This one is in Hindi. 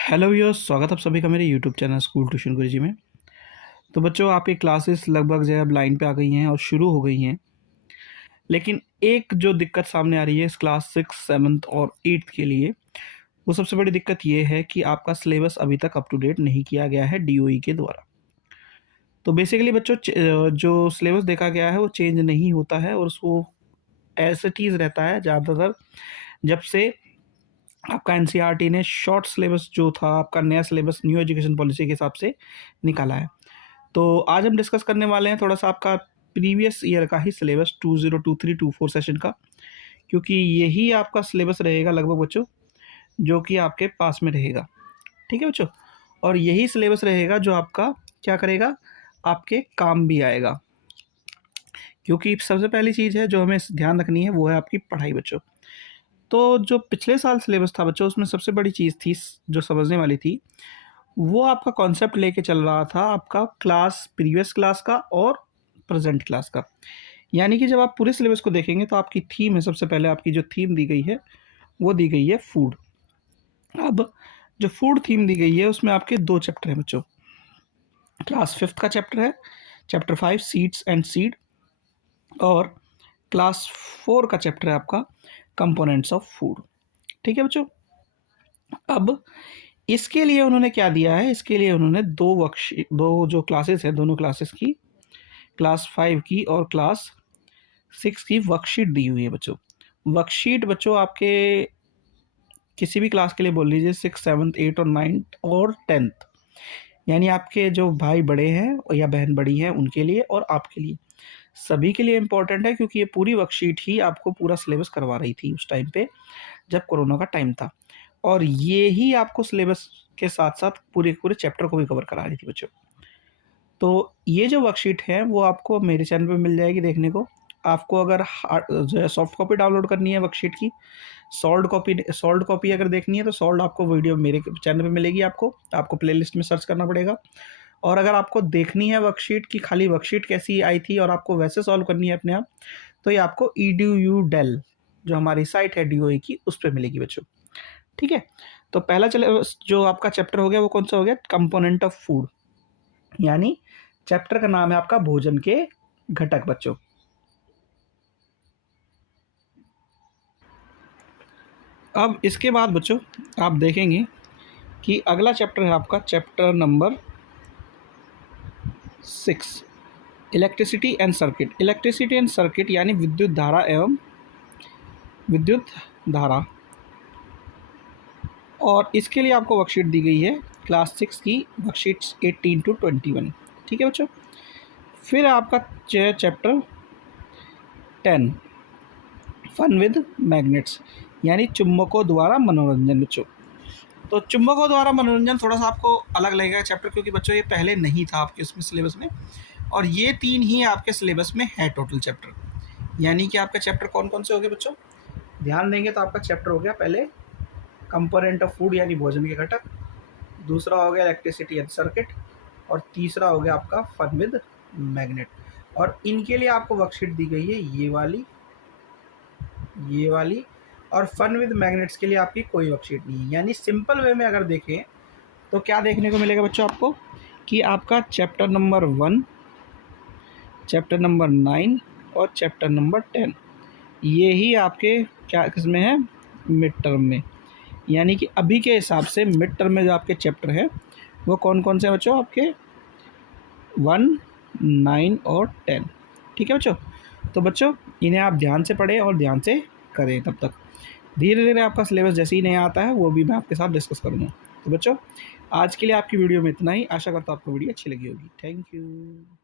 हेलो व्यूअर्स, स्वागत आप सभी का मेरे यूट्यूब चैनल स्कूल ट्यूशन गुरुजी में। तो बच्चों, आपकी क्लासेस लगभग जो है अब लाइन पे आ गई हैं और शुरू हो गई हैं। लेकिन एक जो दिक्कत सामने आ रही है इस क्लास 6, 7 और 8 के लिए, वो सबसे बड़ी दिक्कत ये है कि आपका सिलेबस अभी तक अप टू डेट नहीं किया गया है डीओई के द्वारा। तो बेसिकली बच्चों, जो सिलेबस देखा गया है वो चेंज नहीं होता है और उसको एज इट इज़ रहता है ज़्यादातर। जब से आपका एनसीईआरटी ने शॉर्ट सिलेबस जो था, आपका नया सिलेबस न्यू एजुकेशन पॉलिसी के हिसाब से निकाला है। तो आज हम डिस्कस करने वाले हैं थोड़ा सा आपका प्रीवियस ईयर का ही सिलेबस 2023-24 सेशन का, क्योंकि यही आपका सिलेबस रहेगा लगभग बच्चों, जो कि आपके पास में रहेगा। ठीक है बच्चों, और यही सिलेबस रहेगा जो आपका क्या करेगा, आपके काम भी आएगा। क्योंकि सबसे पहली चीज़ है जो हमें ध्यान रखनी है वो है आपकी पढ़ाई बच्चों। तो जो पिछले साल सिलेबस था बच्चों, उसमें सबसे बड़ी चीज़ थी जो समझने वाली थी, वो आपका कॉन्सेप्ट लेके चल रहा था आपका प्रीवियस क्लास का और प्रेजेंट क्लास का। यानी कि जब आप पूरे सिलेबस को देखेंगे तो आपकी थीम है, सबसे पहले आपकी जो थीम दी गई है वो दी गई है फूड। अब जो फूड थीम दी गई है उसमें आपके 2 चैप्टर हैं बच्चों। क्लास 5th का चैप्टर है चैप्टर 5 सीड्स एंड सीड, और क्लास 4 का चैप्टर है आपका कंपोनेंट्स ऑफ फूड। ठीक है बच्चों, अब इसके लिए उन्होंने क्या दिया है, इसके लिए उन्होंने दो जो क्लासेस हैं, दोनों क्लासेस की, क्लास 5 की और क्लास 6 की वर्कशीट दी हुई है बच्चों। वर्कशीट बच्चों आपके किसी भी क्लास के लिए बोल लीजिए, 6, 7, 8 और 9 और 10th, यानी आपके जो भाई बड़े हैं या बहन बड़ी हैं उनके लिए और आपके लिए, सभी के लिए इम्पोर्टेंट है। क्योंकि ये पूरी वर्कशीट ही आपको पूरा सिलेबस करवा रही थी उस टाइम पे जब कोरोना का टाइम था, और ये ही आपको सिलेबस के साथ साथ पूरे पूरे चैप्टर को भी कवर करा रही थी बच्चों। तो ये जो वर्कशीट है वो आपको मेरे चैनल पे मिल जाएगी देखने को। आपको अगर जो है सॉफ्ट कॉपी डाउनलोड करनी है वर्कशीट की, सॉल्ड कॉपी अगर देखनी है तो सॉल्ड आपको वीडियो मेरे चैनल पे मिलेगी। आपको प्लेलिस्ट में सर्च करना पड़ेगा। और अगर आपको देखनी है वर्कशीट की खाली वर्कशीट कैसी आई थी और आपको वैसे सॉल्व करनी है अपने आप, तो ये आपको EDU डेल जो हमारी साइट है DOE की, उस पर मिलेगी बच्चों। ठीक है, तो पहला चले जो आपका चैप्टर हो गया वो कौन सा हो गया, कंपोनेंट ऑफ फूड, यानी चैप्टर का नाम है आपका भोजन के घटक बच्चों। अब इसके बाद बच्चों आप देखेंगे कि अगला चैप्टर है आपका chapter number 6, electricity and circuit. Electricity and circuit यानी विद्युत धारा एवं विद्युत धारा, और इसके लिए आपको वर्कशीट दी गई है क्लास 6 की वर्कशीट्स 18 to 21। ठीक है बच्चों, फिर आपका चैप्टर 10 फन विद मैग्नेट्स, यानी चुम्बकों द्वारा मनोरंजन बच्चों। तो चुम्बकों द्वारा मनोरंजन थोड़ा सा आपको अलग लगेगा चैप्टर, क्योंकि बच्चों ये पहले नहीं था आपके उसमें सिलेबस में, और ये 3 ही आपके सिलेबस में है टोटल चैप्टर। यानी कि आपके चैप्टर कौन कौन से हो गए बच्चों, ध्यान देंगे तो आपका चैप्टर हो गया पहले कंपोनेंट ऑफ फूड यानी भोजन के घटक, दूसरा हो गया इलेक्ट्रिसिटी एंड सर्किट, और तीसरा हो गया आपका फन विद मैग्नेट। और इनके लिए आपको वर्कशीट दी गई है ये वाली, और फन विद मैग्नेट्स के लिए आपकी कोई वर्कशीट नहीं है। यानी सिंपल वे में अगर देखें तो क्या देखने को मिलेगा बच्चों आपको, कि आपका चैप्टर नंबर 1, चैप्टर नंबर 9 और चैप्टर नंबर 10, ये ही आपके क्या किसमें है, मिड टर्म में। यानी कि अभी के हिसाब से मिड टर्म में जो आपके चैप्टर हैं वो कौन कौन से हैं बच्चों, आपके 1, 9 और 10। ठीक है बच्चों, तो बच्चों इन्हें आप ध्यान से पढ़ें और ध्यान से करें। तब तक धीरे धीरे आपका सिलेबस जैसे ही नया आता है वो भी मैं आपके साथ डिस्कस करूँगा। तो बच्चों आज के लिए आपकी वीडियो में इतना ही। आशा करता हूँ आपको वीडियो अच्छी लगी होगी। Thank you.